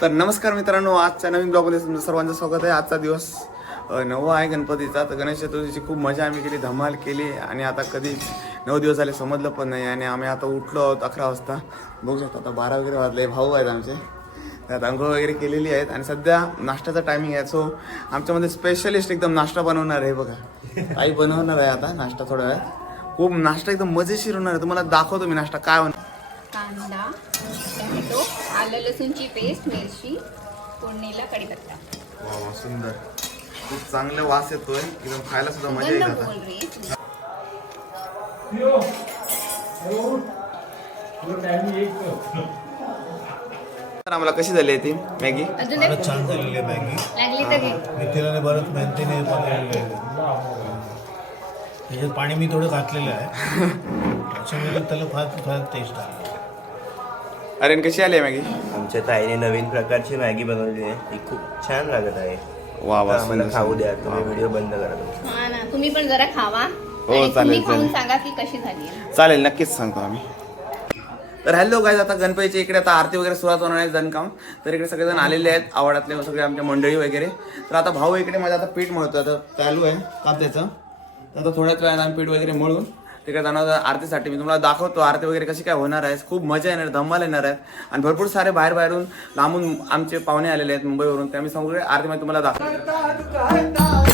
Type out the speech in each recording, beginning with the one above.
तर नमस्कार मित्रांनो आजच्या नवीन ब्लॉगमध्ये तुमचं सर्वांचं स्वागत आहे. आजचा दिवस नवा नववा आहे गणपतीचा. तर गणेश चतुर्थीची खूप मजा आम्ही केली धमाल केली आणि आता कधीच नऊ दिवस झाले समजलं पण नाही आणि आम्ही आता उठलो आहोत अकरा वाजता. बघू शकता आता बारा वगैरे वाजले भाऊ आहेत आमचे. त्यात आंघोळ वगैरे केलेली आहेत आणि सध्या नाश्त्याचा टायमिंग आहे. सो आमच्यामध्ये स्पेशलिस्ट एकदम नाश्ता बनवणार आहे बघा. आई बनवणार आहे आता नाश्ता थोड्या वेळात. खूप नाश्ता एकदम मजेशीर होणार आहे. तुम्हाला दाखवतो मी नाश्ता. काय होणार? आलं लसूणची पेस्ट मिरची फोडणीला कढीपत्ता. वा वा सुंदर. खूप चांगला वास येतोय. एकदम खायला सुद्धा मजा येईल आता. बोल रे. तर आम्हाला कशी झाली आहे ती? मॅगी? अजून फारच छान झालेली आहे मॅगी. लागली तर घे. बरंच मेहनतीने बनवलेली आहे. त्याच्यात पाणी मी थोडं घातलेलं आहे. त्याच्यामुळे त्याला फार फार टेस्ट आहे अरे कशी आली आहे मॅगी? आमच्या ताईने नवीन प्रकारची मॅगी बनवली आहे. ती खूप छान लागत आहे. वा वा आम्हाला सुंदर, खाऊ सुंदर. द्या. तुम्ही व्हिडिओ बंद करा तुमचा. हा ना तुम्ही पण जरा खावा. हो, आणि चालेल, खाऊन चालेल. सांगा की कशी झाली आहे. चालेल नक्कीच सांगतो आम्ही. तर हॅलो गाईज आता गणपतीच्या इकडे आता आरती वगैरे सुरुवात होणार आहे जनकाम तर इकडे सगळेजण आलेले आहेत आवडातले सगळे आमच्या मंडळी वगैरे. तर आता भाऊ इकडे माझा आता पीठ मळतो आता चालू आहे कात्याचं तर आता थोड्याच वेळात आम्ही पीठ वगैरे मळून तिकडे जाणार आरतीसाठी मी तुम्हाला दाखवतो आरती वगैरे कशी काय होणार आहे खूप मजा येणार धमाल येणार आहे. आणि भरपूर सारे बाहेर बाहेरून लांबून आमचे पाहुणे आलेले आहेत मुंबईवरून त्यामुळे सगळे आरतीमध्ये तुम्हाला दाखवतो.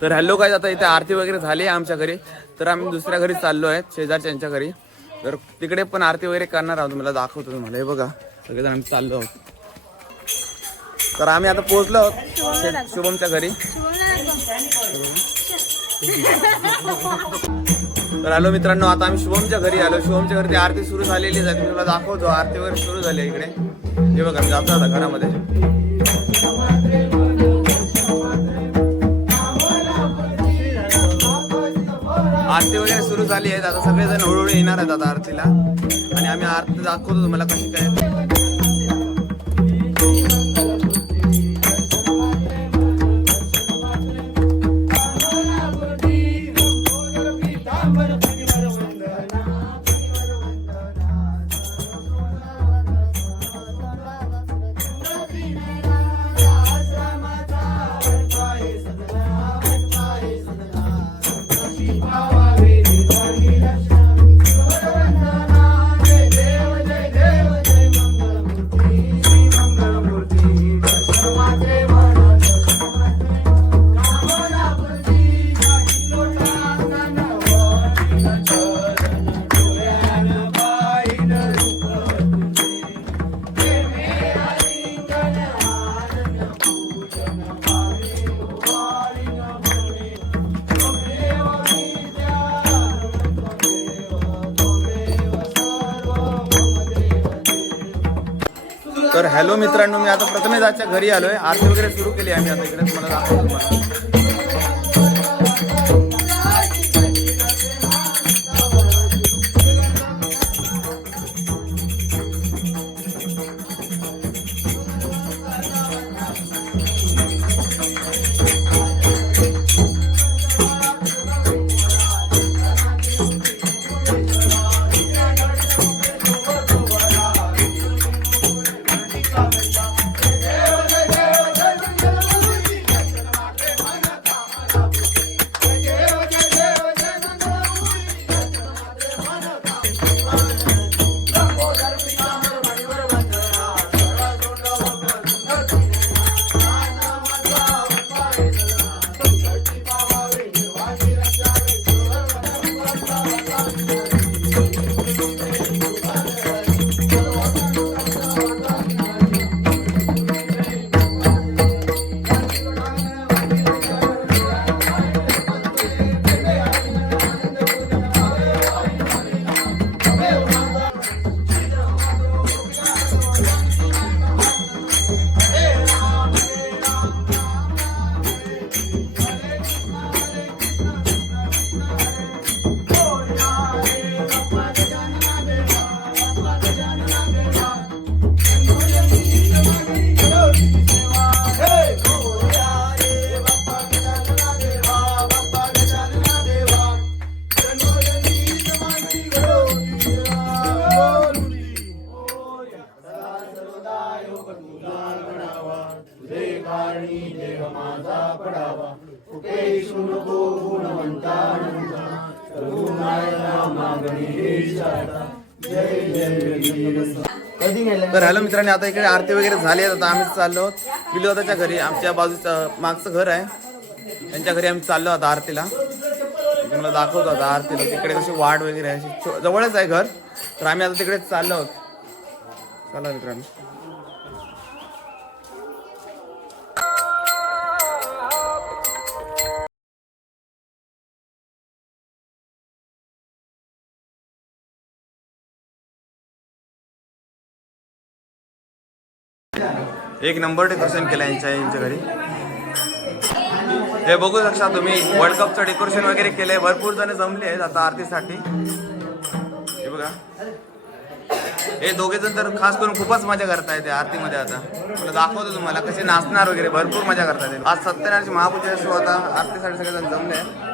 तर हॅलो काय आता इथे आरती वगैरे झाली आहे आमच्या घरी. तर आम्ही दुसऱ्या घरी चाललो आहे शेजारच्यांच्या घरी. तर तिकडे पण आरती वगैरे करणार आहोत मला दाखवतो तुम्हाला. हे बघा सगळेजण आम्ही चाललो आहोत. तर आम्ही आता पोहोचलो आहोत शुभमच्या घरी. तर हॅलो मित्रांनो आता आम्ही शुभमच्या घरी आलो. शुभमच्या घरी आरती सुरू झालेली आहे. तुला दाखवतो आरती वगैरे सुरू झाली आहे इकडे. हे बघा मी जातो आता घरामध्ये. आरती वगैरे सुरू झाली आहे आता सगळेजण हळूहळू येणार आहेत आता आरतीला. आणि आम्ही आरती दाखवतो तुम्हाला कशी काय हॅलो मित्रांनो मी आता प्रथमेदाच्या घरी आलोय. आरती वगैरे सुरू केली आम्ही आता इकडे. तुम्हाला दाखवतो तुम्हाला. तर हॅलो मित्रांनी आता इकडे आरती वगैरे झाली आहे. आता आम्ही चाललो. विलोदाच्या घरी आमच्या बाजूचं मागचं घर आहे. त्यांच्या घरी आम्ही चाललो आता आरतीला. तुम्हाला दाखवतो आता आरतीला. तिकडे कशी वाढ वगैरे आहे. अशी जवळच आहे घर. तर आम्ही आता तिकडेच चाललो आहोत. चला मित्रांनो. एक नंबर डेकोरेशन केलं यांच्या यांच्या घरी. हे बघू शकता तुम्ही वर्ल्ड कपचं डेकोरेशन वगैरे केलंय. भरपूर जण जमले आहेत आता आरतीसाठी. हे बघा. हे दोघे जण तर खास करून खूपच मजा करतायत येते आरतीमध्ये आता. मला दाखवतो तुम्हाला कसे नाचणार वगैरे. भरपूर मजा करतायत आज सत्यनारायण महापूजा सुरू आता आरतीसाठी सगळेजण जमले आहेत.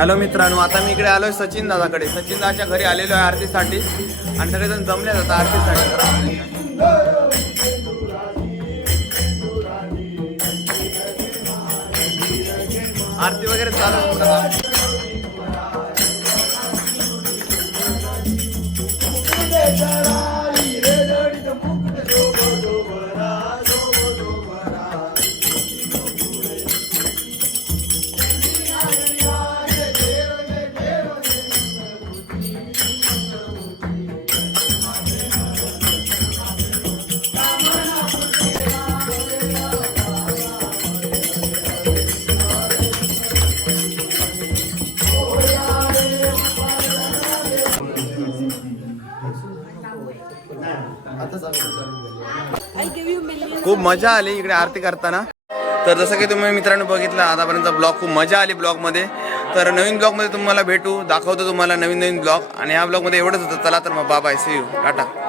हॅलो मित्रांनो आता मी इकडे आलोय सचिन दादाकडे. सचिन दादाच्या घरी आलेलो आहे आरतीसाठी. आणि सगळेजण जमले आता आरतीसाठी. आरती वगैरे चालू आहे खूप मजा आली इकडे आरती करताना. तर जसं की तुम्ही मित्रांनो बघितलं आतापर्यंत ब्लॉग खूप मजा आली ब्लॉगमध्ये. तर नवीन ब्लॉगमध्ये तुम्हाला भेटू दाखवतो तुम्हाला नवीन नवीन ब्लॉग. आणि या ब्लॉगमध्ये एवढंच होतं. चला तर मग बाबा सी यू टाटा.